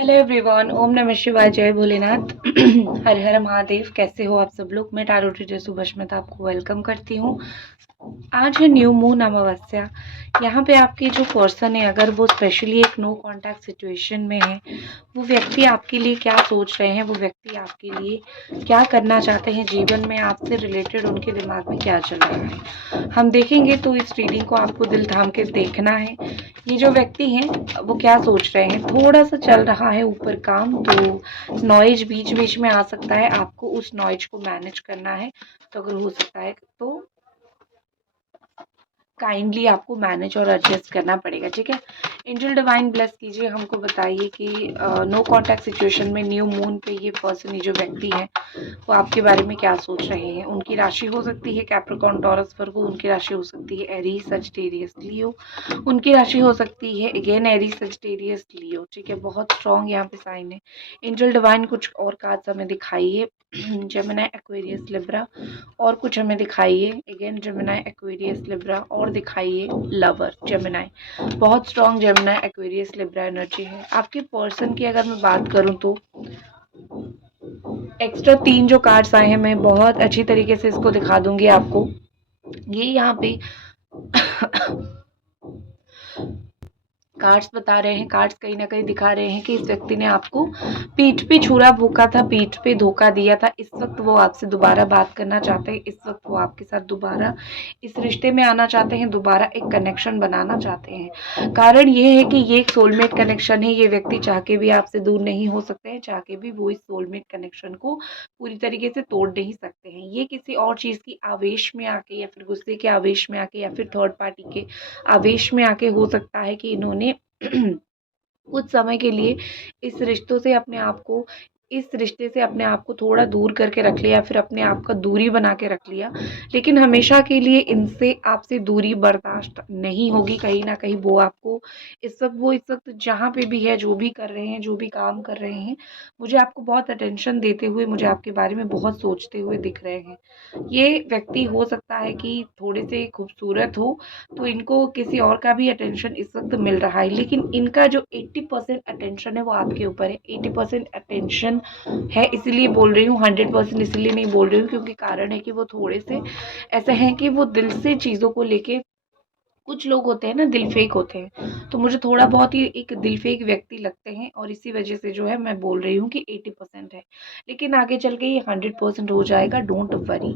Hello everyone, ओम नमः शिवाय, जय भोलेनाथ। हर हर महादेव। कैसे हो आप सब लोग? मैं टारो टीचर सुभस्मिता आपको वेलकम करती हूँ। आज है न्यू मून अमावस्या। यहाँ पे आपके जो पर्सन है, अगर वो स्पेशली एक नो कांटेक्ट सिचुएशन में है, वो व्यक्ति आपके लिए क्या सोच रहे हैं, वो व्यक्ति आपके लिए क्या करना चाहते हैं जीवन में, आपसे रिलेटेड उनके दिमाग में क्या चल रहा है, हम देखेंगे। तो इस रीडिंग को आपको दिल थाम के देखना है। ये जो व्यक्ति हैं वो क्या सोच रहे हैं। थोड़ा सा चल रहा है ऊपर काम, तो नॉइज बीच बीच में आ सकता है, आपको उस नॉइज को मैनेज करना है। तो अगर हो सकता है तो काइंडली आपको मैनेज और एडजस्ट करना पड़ेगा, ठीक है। एंजल डिवाइन ब्लेस कीजिए, हमको बताइए कि नो कांटेक्ट सिचुएशन में न्यू मून पे ये पर्सन, ये जो व्यक्ति है, वो आपके बारे में क्या सोच रहे हैं। उनकी राशि हो सकती है कैप्रिकॉर्न, टॉरस, वर्गो। उनकी राशि हो सकती है एरीज, सजिटेरियस, लियो। उनकी राशि हो सकती है अगेन एरीज, सजिटेरियस, लियो, ठीक है। बहुत स्ट्रॉन्ग यहाँ पे साइन है। एंजल डिवाइन कुछ और कार्ड्स हमें दिखाइए। Gemini, Aquarius, Libra. और कुछ हमें दिखाइए अगेन जेमिनी, एक्वेरियस, लिब्रा। और दिखाइए लवर, जेमिनी। बहुत strong Gemini, Aquarius, Libra energy है आपके पर्सन की। अगर मैं बात करूं तो एक्स्ट्रा 3 जो कार्ड्स आए हैं, मैं बहुत अच्छी तरीके से इसको दिखा दूंगी आपको। ये यहाँ पे कार्ड्स बता रहे हैं, कार्ड्स कहीं ना कहीं दिखा रहे हैं कि इस व्यक्ति ने आपको पीठ पे छुरा भूखा था, पीठ पे धोखा दिया था। इस वक्त वो आपसे दोबारा बात करना चाहते हैं, इस वक्त वो आपके साथ दोबारा इस रिश्ते में आना चाहते हैं, दोबारा एक कनेक्शन बनाना चाहते हैं। कारण ये है कि ये एक सोलमेट कनेक्शन है। ये व्यक्ति चाह के भी आपसे दूर नहीं हो सकते हैं, चाह के भी वो इस सोलमेट कनेक्शन को पूरी तरीके से तोड़ नहीं सकते हैं। ये किसी और चीज की आवेश में आके, या फिर गुस्से के आवेश में आके, या फिर थर्ड पार्टी के आवेश में आके हो सकता है कि इन्होंने कुछ समय के लिए इस रिश्तों से अपने आप को इस रिश्ते से अपने आप को थोड़ा दूर करके रख लिया, फिर अपने आप का दूरी बना के रख लिया। लेकिन हमेशा के लिए इनसे आपसे दूरी बर्दाश्त नहीं होगी। कहीं ना कहीं वो आपको इस वक्त जहाँ पे भी है, जो भी कर रहे हैं, जो भी काम कर रहे हैं, मुझे आपको बहुत अटेंशन देते हुए, मुझे आपके बारे में बहुत सोचते हुए दिख रहे हैं। ये व्यक्ति हो सकता है कि थोड़े से खूबसूरत हो, तो इनको किसी और का भी अटेंशन इस वक्त मिल रहा है, लेकिन इनका जो 80% अटेंशन है वो आपके ऊपर है। 80% अटेंशन है, इसीलिए बोल रही हूँ, 100% इसलिए नहीं बोल रही हूँ, क्योंकि कारण है कि वो थोड़े से ऐसे हैं कि वो दिल से चीज़ों को लेके, कुछ लोग होते हैं ना दिल फेक होते हैं, तो मुझे थोड़ा बहुत ही एक दिल फेक व्यक्ति लगते हैं, और इसी वजह से जो है मैं बोल रही हूँ कि 80% है, लेकिन आगे चल के ये 100% हो जाएगा, डोंट वरी।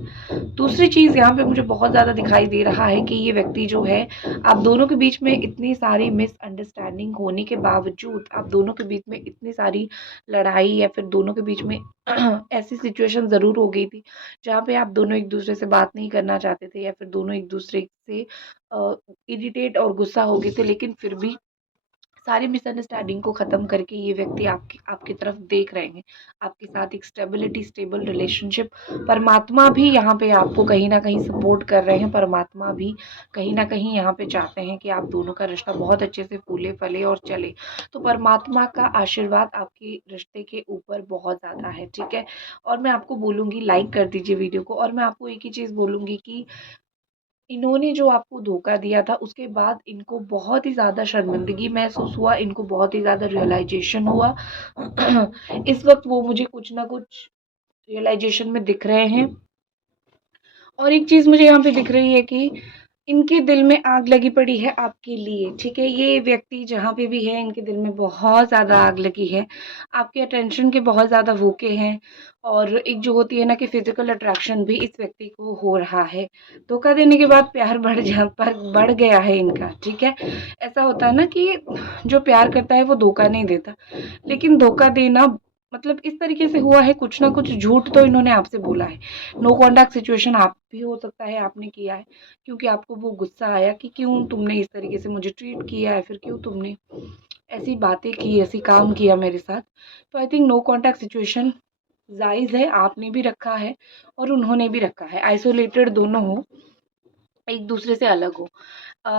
दूसरी चीज़ यहाँ पे मुझे बहुत ज़्यादा दिखाई दे रहा है कि ये व्यक्ति जो है, आप दोनों के बीच में इतनी सारी मिसअंडरस्टैंडिंग होने के बावजूद, आप दोनों के बीच में इतनी सारी लड़ाई, या फिर दोनों के बीच में ऐसी सिचुएशन ज़रूर हो गई थी जहाँ पे आप दोनों एक दूसरे से बात नहीं करना चाहते थे, या फिर दोनों एक दूसरे से इरिटेट और गुस्सा हो गए थे, लेकिन फिर भी सारी मिसअंडरस्टैंडिंग को ख़त्म करके ये व्यक्ति आपकी आपकी तरफ देख रहे हैं, आपके साथ एक स्टेबल रिलेशनशिप। परमात्मा भी यहाँ पे आपको कहीं ना कहीं सपोर्ट कर रहे हैं, परमात्मा भी कहीं ना कहीं यहाँ पे चाहते हैं कि आप दोनों का रिश्ता बहुत अच्छे से फूले फले और चले। तो परमात्मा का आशीर्वाद आपके रिश्ते के ऊपर बहुत ज़्यादा है, ठीक है। और मैं आपको बोलूँगी, लाइक कर दीजिए वीडियो को। और मैं आपको एक ही चीज़ बोलूँगी कि इन्होंने जो आपको धोखा दिया था, उसके बाद इनको बहुत ही ज़्यादा शर्मिंदगी महसूस हुआ, इनको बहुत ही ज़्यादा रियलाइजेशन हुआ। इस वक्त वो मुझे कुछ ना कुछ रियलाइजेशन में दिख रहे हैं। और एक चीज़ मुझे यहाँ पे दिख रही है कि इनके दिल में आग लगी पड़ी है आपके लिए, ठीक है। ये व्यक्ति जहाँ पे भी है, इनके दिल में बहुत ज़्यादा आग लगी है, आपके अटेंशन के बहुत ज़्यादा भूखे हैं। और एक जो होती है ना कि फिजिकल अट्रैक्शन भी इस व्यक्ति को हो रहा है। धोखा देने के बाद प्यार बढ़ गया है इनका, ठीक है। ऐसा होता है ना कि जो प्यार करता है वो धोखा नहीं देता, लेकिन धोखा देना मतलब इस तरीके से हुआ है, कुछ ना कुछ झूठ तो इन्होंने आपसे बोला है। नो कॉन्टैक्ट सिचुएशन आप भी हो सकता है आपने किया है, क्योंकि आपको वो गुस्सा आया कि क्यों तुमने इस तरीके से मुझे ट्रीट किया है, फिर क्यों तुमने ऐसी बातें की, ऐसी काम किया मेरे साथ। तो I think no contact situation जायज़ है, आपने भी रखा है और उन्होंने भी रखा है, आइसोलेटेड दोनों हो। एक दूसरे से अलग हो।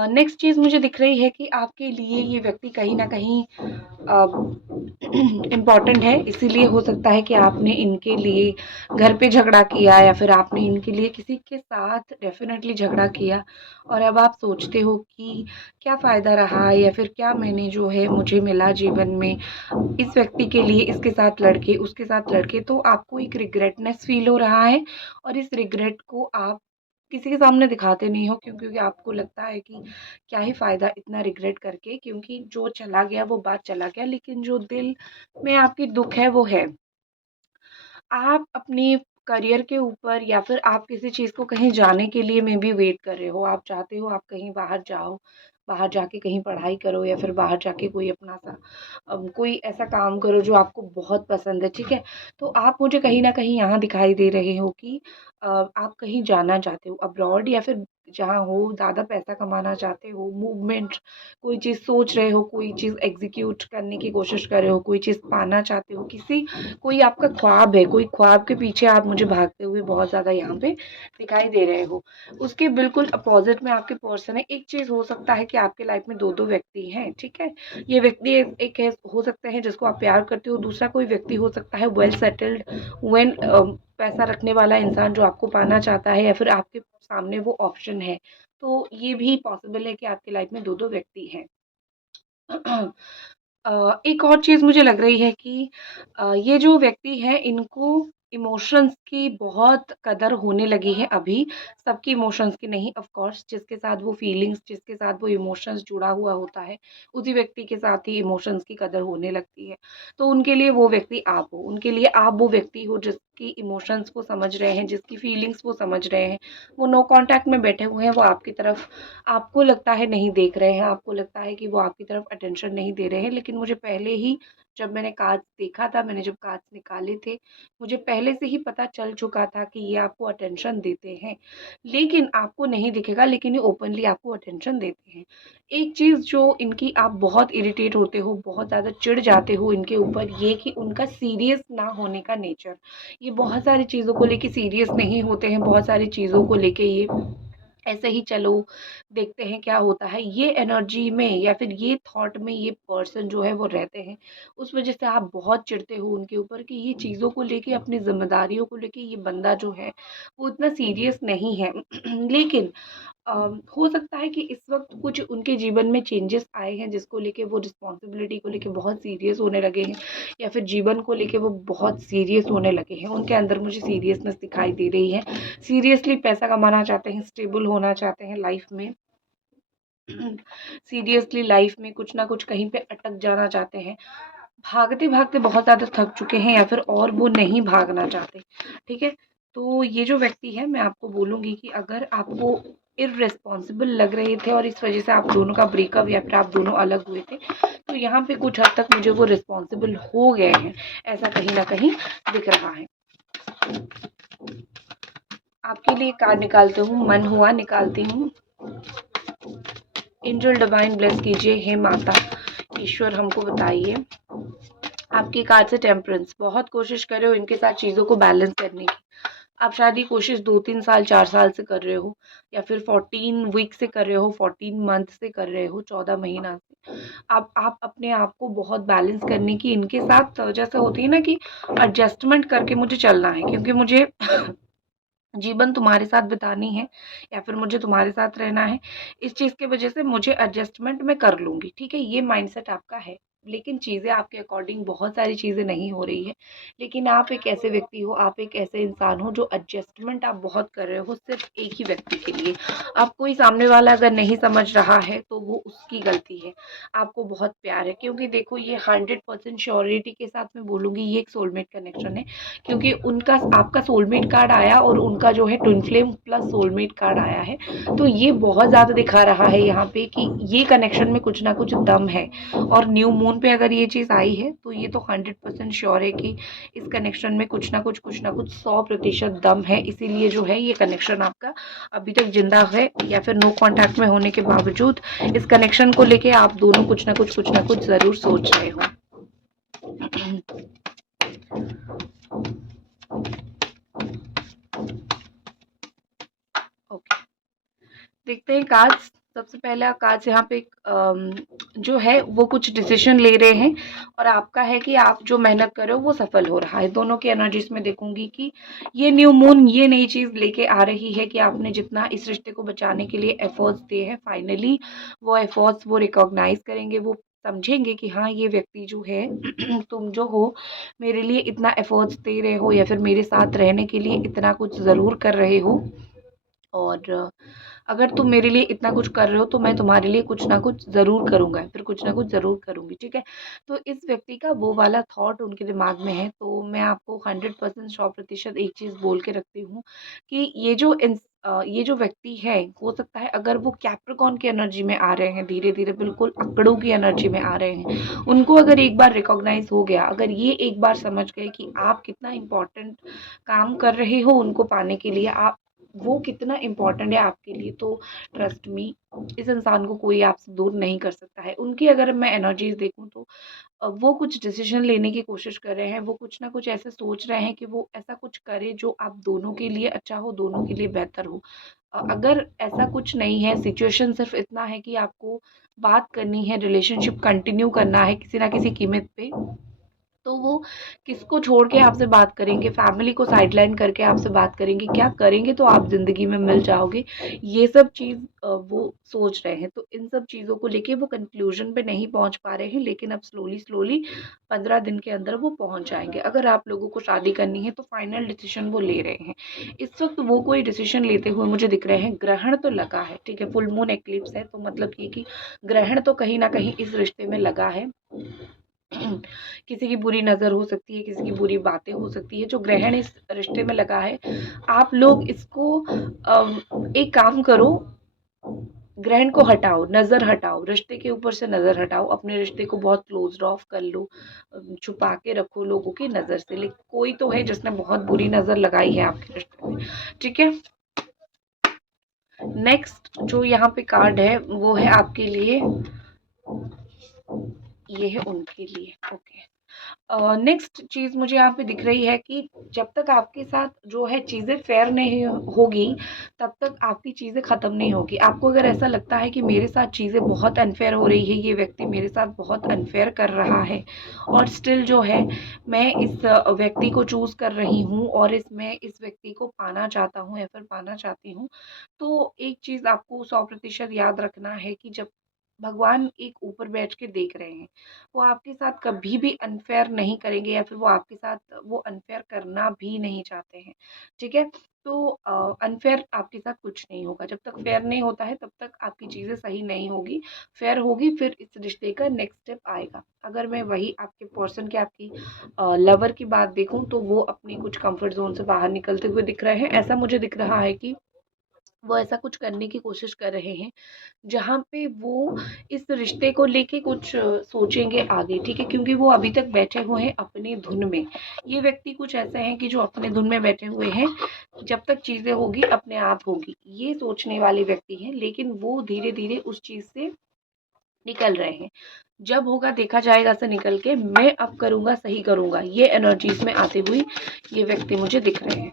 नेक्स्ट चीज़ मुझे दिख रही है कि आपके लिए ये व्यक्ति कहीं न कहीं इम्पॉर्टेंट है, इसीलिए हो सकता है कि आपने इनके लिए घर पे झगड़ा किया या फिर आपने इनके लिए किसी के साथ डेफ़िनेटली झगड़ा किया और अब आप सोचते हो कि क्या फ़ायदा रहा या फिर क्या मैंने जो है मुझे मिला जीवन में इस व्यक्ति के लिए इसके साथ लड़के, उसके साथ लड़के, तो आपको एक रिग्रेटनेस फ़ील हो रहा है और इस रिग्रेट को आप किसी के सामने दिखाते नहीं हो क्योंकि आपको लगता है कि क्या ही फ़ायदा इतना रिग्रेट करके, क्योंकि जो चला गया वो बात चला गया, लेकिन जो दिल में आपकी दुःख है वो है। आप अपनी करियर के ऊपर या फिर आप किसी चीज़ को कहीं जाने के लिए मे बी वेट कर रहे हो। आप चाहते हो आप कहीं बाहर जाओ, बाहर जाके कहीं पढ़ाई करो या फिर बाहर जाके कोई अपना सा कोई ऐसा काम करो जो आपको बहुत पसंद है, ठीक है? तो आप मुझे कहीं न कहीं यहाँ दिखाई दे रहे हो कि आप कहीं जाना चाहते हो अब्रॉड या फिर जहाँ हो, ज़्यादा पैसा कमाना चाहते हो, मूवमेंट, कोई चीज़ सोच रहे हो, कोई चीज़ एग्ज़ीक्यूट करने की कोशिश कर रहे हो, कोई चीज़ पाना चाहते हो, कोई आपका ख्वाब है, कोई ख्वाब के पीछे आप मुझे भागते हुए बहुत ज़्यादा यहाँ पे दिखाई दे रहे हो। उसके बिल्कुल अपोज़िट में आपके पर्सन है। एक चीज़ हो सकता है कि आपके लाइफ़ में 2-2 व्यक्ति हैं, ठीक है? ये व्यक्ति एक है हो सकता है जिसको आप प्यार करते हो, दूसरा कोई व्यक्ति हो सकता है वेल सेटल्ड व्हेन पैसा रखने वाला इंसान जो आपको पाना चाहता है या फिर आपके सामने वो ऑप्शन है। तो ये भी पॉसिबल है कि आपकी लाइफ़ में 2-2 व्यक्ति हैं। एक और चीज़ मुझे लग रही है कि ये जो व्यक्ति हैं इनको इमोशंस की बहुत कदर होने लगी है अभी, सबकी इमोशंस की नहीं, ऑफ कोर्स जिसके साथ वो फीलिंग्स, जिसके साथ वो इमोशंस जुड़ा हुआ होता है, उसी व्यक्ति के साथ ही इमोशंस की कदर होने लगती है। तो उनके लिए वो व्यक्ति आप हो, उनके लिए आप वो व्यक्ति हो जिसकी इमोशंस को समझ रहे हैं, जिसकी फीलिंग्स वो समझ रहे हैं। वो नो कॉन्टैक्ट में बैठे हुए हैं, वो आपकी तरफ आपको लगता है नहीं देख रहे हैं, आपको लगता है कि वो आपकी तरफ अटेंशन नहीं दे रहे हैं, लेकिन मुझे पहले ही जब मैंने कार्ड्स देखा था, मैंने जब कार्ड्स निकाले थे, मुझे पहले से ही पता चल चुका था कि ये आपको अटेंशन देते हैं, लेकिन आपको नहीं दिखेगा, लेकिन ये ओपनली आपको अटेंशन देते हैं। एक चीज़ जो इनकी आप बहुत इरिटेट होते हो, बहुत ज़्यादा चिढ़ जाते हो इनके ऊपर, ये कि उनका सीरियस ना होने का नेचर। ये बहुत सारी चीज़ों को लेके सीरियस नहीं होते हैं, बहुत सारी चीज़ों को लेके ये ऐसे ही चलो देखते हैं क्या होता है, ये एनर्जी में या फिर ये थॉट में ये पर्सन जो है वो रहते हैं। उस वजह से आप बहुत चिढ़ते हो उनके ऊपर कि ये चीज़ों को लेके, अपनी ज़िम्मेदारियों को लेके ये बंदा जो है वो इतना सीरियस नहीं है। लेकिन हो सकता है कि इस वक़्त कुछ उनके जीवन में चेंजेस आए हैं जिसको लेके वो रिस्पॉन्सिबिलिटी को लेके बहुत सीरियस होने लगे हैं या फिर जीवन को लेके वो बहुत सीरियस होने लगे हैं। उनके अंदर मुझे सीरियसनेस दिखाई दे रही है। सीरियसली पैसा कमाना चाहते हैं, स्टेबल होना चाहते हैं लाइफ़ में। सीरियसली लाइफ़ में कुछ ना कुछ कहीं पे अटक जाना चाहते हैं। भागते-भागते बहुत ज़्यादा थक चुके हैं या फिर और वो नहीं भागना चाहते, ठीक है? तो ये जो व्यक्ति है मैं आपको बोलूँगी कि अगर आपको इर्रेस्पॉन्सिबल लग रहे थे और इस वज़ह से आप दोनों का ब्रेकअप या फिर आप दोनों अलग हुए थे, तो यहाँ पे कुछ हद तक मुझे वो रिस्पॉन्सिबल हो गए हैं, ऐसा कहीं न कहीं दिख रहा है। आपके लिए कार्ड निकालती हूँ, मन हुआ निकालती हूँ। एंजल डिवाइन ब्लेस कीजिए, हे माता ईश्वर हमको बताइए। आपकी कार्ड से टेम्परेंस, बहुत कोशिश कर रहे हो इनके साथ चीज़ों को बैलेंस करने की। आप शायद ये कोशिश 2-3 साल 4 साल से कर रहे हो या फिर 14 वीक से कर रहे हो, 14 मंथ से कर रहे हो, 14 महीना से। आप अपने आप को बहुत बैलेंस करने की इनके साथ जैसे होती है ना कि एडजस्टमेंट करके मुझे चलना है, क्योंकि मुझे जीवन तुम्हारे साथ बितानी है या फिर मुझे तुम्हारे साथ रहना है। इस चीज़ की वजह से मुझे एडजस्टमेंट मैं कर लूँगी, ठीक है? ये माइंडसेट आपका है। लेकिन चीज़ें आपके अकॉर्डिंग बहुत सारी चीज़ें नहीं हो रही हैं। लेकिन आप एक ऐसे व्यक्ति हो, आप एक ऐसे इंसान हो जो एडजस्टमेंट आप बहुत कर रहे हो सिर्फ़ एक ही व्यक्ति के लिए। अब कोई सामने वाला अगर नहीं समझ रहा है तो वो उसकी गलती है। आपको बहुत प्यार है, क्योंकि देखो ये 100% श्योरिटी के साथ मैं बोलूँगी ये एक सोलमेट कनेक्शन है। क्योंकि उनका आपका सोलमेट कार्ड आया और उनका जो है twin flame plus soulmate card आया है, तो ये बहुत ज़्यादा दिखा रहा है यहाँ पे कि ये कनेक्शन में कुछ ना कुछ दम है। और न्यू मून पे अगर ये चीज़ आई है तो ये तो 100% श्योर है कि इस कनेक्शन में कुछ ना कुछ 100% दम है, इसीलिए जो है ये कनेक्शन आपका अभी तक जिंदा है या फिर नो कॉन्टैक्ट में होने के बावजूद इस कनेक्शन को लेके आप दोनों कुछ ना कुछ ज़रूर सोच रहे हो। ओके, देखते हैं कार्ड्स। सबसे पहला कार्ड्स यहाँ पे जो है वो कुछ डिसीजन ले रहे हैं और आपका है कि आप जो मेहनत कर रहे हो वो सफल हो रहा है। दोनों की एनर्जीज में देखूंगी कि ये न्यू मून ये नई चीज लेके आ रही है कि आपने जितना इस रिश्ते को बचाने के लिए एफर्ट्स दिए हैं, फाइनली वो एफर्ट्स वो रिकॉग्नाइज करेंगे, वो समझेंगे कि हाँ ये व्यक्ति जो है तुम जो हो मेरे लिए इतना एफर्ट्स दे रहे हो या फिर मेरे साथ रहने के लिए इतना कुछ ज़रूर कर रहे हो, और अगर तुम मेरे लिए इतना कुछ कर रहे हो तो मैं तुम्हारे लिए कुछ ना कुछ ज़रूर करूँगा, फिर कुछ ना कुछ ज़रूर करूँगी, ठीक है। तो इस व्यक्ति का वो वाला थॉट उनके दिमाग में है। तो मैं आपको 100% 100% एक चीज़ बोल के रखती हूँ कि ये जो व्यक्ति है, हो सकता है अगर वो कैप्रिकॉर्न की एनर्जी में आ रहे हैं, धीरे धीरे बिल्कुल अकड़ों की एनर्जी में आ रहे हैं, उनको अगर एक बार रिकॉग्नाइज हो गया, अगर ये एक बार समझ गए कि आप कितना इम्पोर्टेंट काम कर रहे हो उनको पाने के लिए, आप वो कितना इम्पोर्टेंट है आपके लिए, तो ट्रस्ट मी इस इंसान को कोई आपसे दूर नहीं कर सकता है। उनकी अगर मैं एनर्जीज देखूं तो वो कुछ डिसीजन लेने की कोशिश कर रहे हैं, वो कुछ ना कुछ ऐसे सोच रहे हैं कि वो ऐसा कुछ करे जो आप दोनों के लिए अच्छा हो, दोनों के लिए बेहतर हो। अगर ऐसा कुछ नहीं है, सिचुएशन सिर्फ इतना है कि आपको बात करनी है, रिलेशनशिप कंटिन्यू करना है किसी ना किसी कीमत पे, तो वो किसको छोड़ के आपसे बात करेंगे, फैमिली को साइडलाइन करके आपसे बात करेंगे, क्या करेंगे तो आप ज़िंदगी में मिल जाओगे, ये सब चीज़ वो सोच रहे हैं। तो इन सब चीज़ों को लेके वो कंक्लूजन पे नहीं पहुंच पा रहे हैं, लेकिन अब स्लोली स्लोली 15 दिन के अंदर वो पहुंच जाएंगे। अगर आप लोगों को शादी करनी है तो फाइनल डिसीजन वो ले रहे हैं। इस वक्त वो कोई डिसीजन लेते हुए मुझे दिख रहे हैं। ग्रहण तो लगा है, ठीक है, फुल मून एक्लिप्स है, तो मतलब ये कि ग्रहण तो कहीं ना कहीं इस रिश्ते में लगा है। किसी की बुरी नज़र हो सकती है, किसी की बुरी बातें हो सकती है, जो ग्रहण इस रिश्ते में लगा है, आप लोग इसको एक काम करो, ग्रहण को हटाओ, नज़र हटाओ, रिश्ते के ऊपर से नज़र हटाओ, अपने रिश्ते को बहुत क्लोज ऑफ कर लो, छुपा के रखो लोगों की नज़र से, लेकिन कोई तो है जिसने बहुत बुरी नज़र लगाई है आपके रिश्ते में, ठीक है। नेक्स्ट जो यहाँ पे कार्ड है वो है आपके लिए, ये है उनके लिए, ओके। नेक्स्ट चीज़ मुझे यहाँ पे दिख रही है कि जब तक आपके साथ जो है चीज़ें फेयर नहीं होगी, तब तक आपकी चीज़ें ख़त्म नहीं होगी। आपको अगर ऐसा लगता है कि मेरे साथ चीज़ें बहुत अनफेयर हो रही है, ये व्यक्ति मेरे साथ बहुत अनफेयर कर रहा है, और स्टिल जो है मैं इस व्यक्ति को चूज़ कर रही हूँ और इस व्यक्ति को पाना चाहता हूँ या फिर पाना चाहती हूँ, तो एक चीज़ आपको 100% याद रखना है कि जब भगवान एक ऊपर बैठ के देख रहे हैं, वो आपके साथ कभी भी अनफेयर नहीं करेंगे या फिर वो आपके साथ वो अनफेयर करना भी नहीं चाहते हैं, ठीक है। तो अनफेयर आपके साथ कुछ नहीं होगा, जब तक फेयर नहीं होता है तब तक आपकी चीज़ें सही नहीं होगी, फेयर होगी फिर इस रिश्ते का नेक्स्ट स्टेप आएगा। अगर मैं वही आपके पर्सन के आपकी लवर की बात देखूं तो वो अपनी कुछ कंफर्ट जोन से बाहर निकलते हुए दिख रहे हैं। ऐसा मुझे दिख रहा है कि वो ऐसा कुछ करने की कोशिश कर रहे हैं जहाँ पे वो इस रिश्ते को लेके कुछ सोचेंगे आगे, ठीक है, क्योंकि वो अभी तक बैठे हुए हैं अपनी धुन में। ये व्यक्ति कुछ ऐसे हैं कि जो अपने धुन में बैठे हुए हैं, जब तक चीज़ें होगी अपने आप होगी, ये सोचने वाले व्यक्ति हैं, लेकिन वो धीरे धीरे उस चीज़ से निकल रहे हैं। जब होगा देखा जाएगा से निकल के मैं अब करूँगा सही करूँगा, ये एनर्जीज में आते हुए ये व्यक्ति मुझे दिख रहे हैं।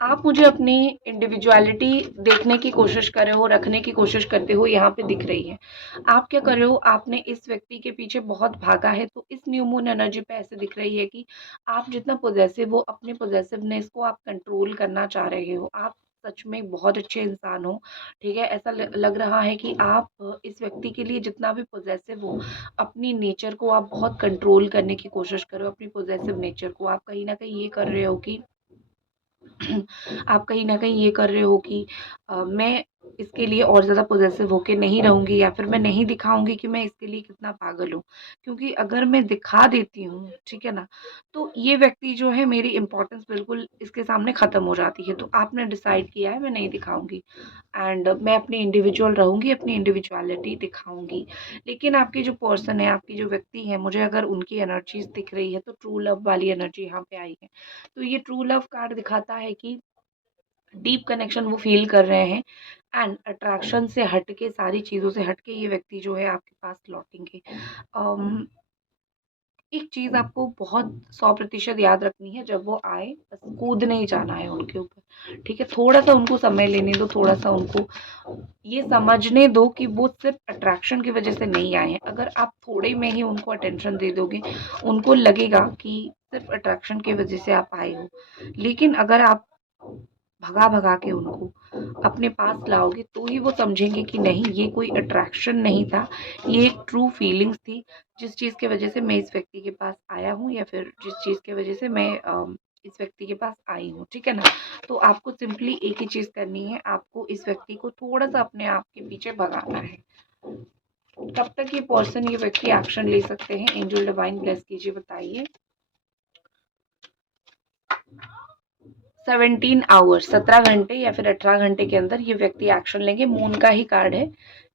आप मुझे अपनी इंडिविजुअलिटी देखने की कोशिश कर रहे हो, रखने की कोशिश करते हो, यहाँ पे दिख रही है। आप क्या कर रहे हो, आपने इस व्यक्ति के पीछे बहुत भागा है, तो इस न्यू मून एनर्जी पे ऐसे दिख रही है कि आप जितना पॉजेसिव हो, अपने पॉजेसिवनेस को आप कंट्रोल करना चाह रहे हो। आप सच में बहुत अच्छे इंसान हो, ठीक है। ऐसा लग रहा है कि आप इस व्यक्ति के लिए जितना भी पॉजेसिव हो, अपनी नेचर को आप बहुत कंट्रोल करने की कोशिश करो, अपनी पॉजेसिव नेचर को। आप कहीं ना कहीं ये कर रहे हो कि आप कहीं न कहीं ये कर रहे हो कि मैं इसके लिए और ज़्यादा पॉसेसिव होके नहीं रहूँगी या फिर मैं नहीं दिखाऊँगी कि मैं इसके लिए कितना पागल हूँ। क्योंकि अगर मैं दिखा देती हूँ, ठीक है ना? तो ये व्यक्ति जो है मेरी इम्पोर्टेंस बिल्कुल इसके सामने ख़त्म हो जाती है। तो आपने डिसाइड किया है मैं नहीं दिखाऊँगी, एंड मैं अपनी इंडिविजुअल रहूँगी, अपनी इंडिविजुअलिटी दिखाऊँगी। लेकिन आपकी जो पर्सन है, आपकी जो व्यक्ति है, मुझे अगर उनकी एनर्जीज़ दिख रही है तो ट्रू लव वाली एनर्जी यहाँ पे आई है। तो ये ट्रू लव कार्ड दिखाता है कि डीप कनेक्शन वो फ़ील कर रहे हैं, एंड अट्रैक्शन से हट के, सारी चीज़ों से हट के ये व्यक्ति जो है आपके पास लौटेंगे। अम, एक चीज़ आपको बहुत 100% याद रखनी है, जब वो आए बस कूद नहीं जाना है उनके ऊपर, ठीक है? थोड़ा-सा उनको समय लेने दो, थोड़ा-सा उनको ये समझने दो कि वो सिर्फ अट्रैक्शन की वजह से नहीं आए हैं। अगर आप थोड़े में ही उनको अटेंशन दे दोगे, उनको लगेगा कि सिर्फ अट्रैक्शन की वजह से आप आए हो। लेकिन अगर आप भगा-भगा के उनको अपने पास लाओगे तो ही वो समझेंगे कि नहीं, ये कोई अट्रैक्शन नहीं था, ये एक ट्रू फीलिंग्स थी, जिस चीज़ की वजह से मैं इस व्यक्ति के पास आया हूँ या फिर जिस चीज़ की वजह से मैं इस व्यक्ति के पास आई हूँ, ठीक है ना? तो आपको सिंपली एक ही चीज़ करनी है, आपको इस व्यक्ति को थोड़ा-सा अपने आप के पीछे भगाना है। कब तक ये पर्सन, ये व्यक्ति एक्शन ले सकते हैं? एंजल डिवाइन ब्लेस कीजिए, बताइए। 17 आवर्स, 17 घंटे या फिर 18 घंटे के अंदर ये व्यक्ति एक्शन लेंगे। मून का ही कार्ड है,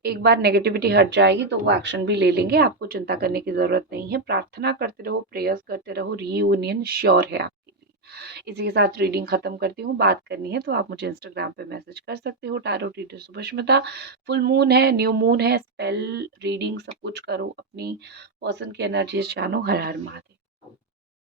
एक बार नेगेटिविटी हट जाएगी तो वो एक्शन भी ले लेंगे, आपको चिंता करने की ज़रूरत नहीं है। प्रार्थना करते रहो, प्रेयर्स करते रहो, रीयूनियन श्योर है आपके लिए। इसी के साथ रीडिंग खत्म करती हूँ। बात करनी है तो आप मुझे इंस्टाग्राम पे मैसेज कर सकते हो, टैरो रीडर सुभष्मिता। फुल मून है, न्यू मून है, स्पेल रीडिंग सब कुछ करो, अपनी पर्सन की एनर्जीज जानो। हर हर महादेव।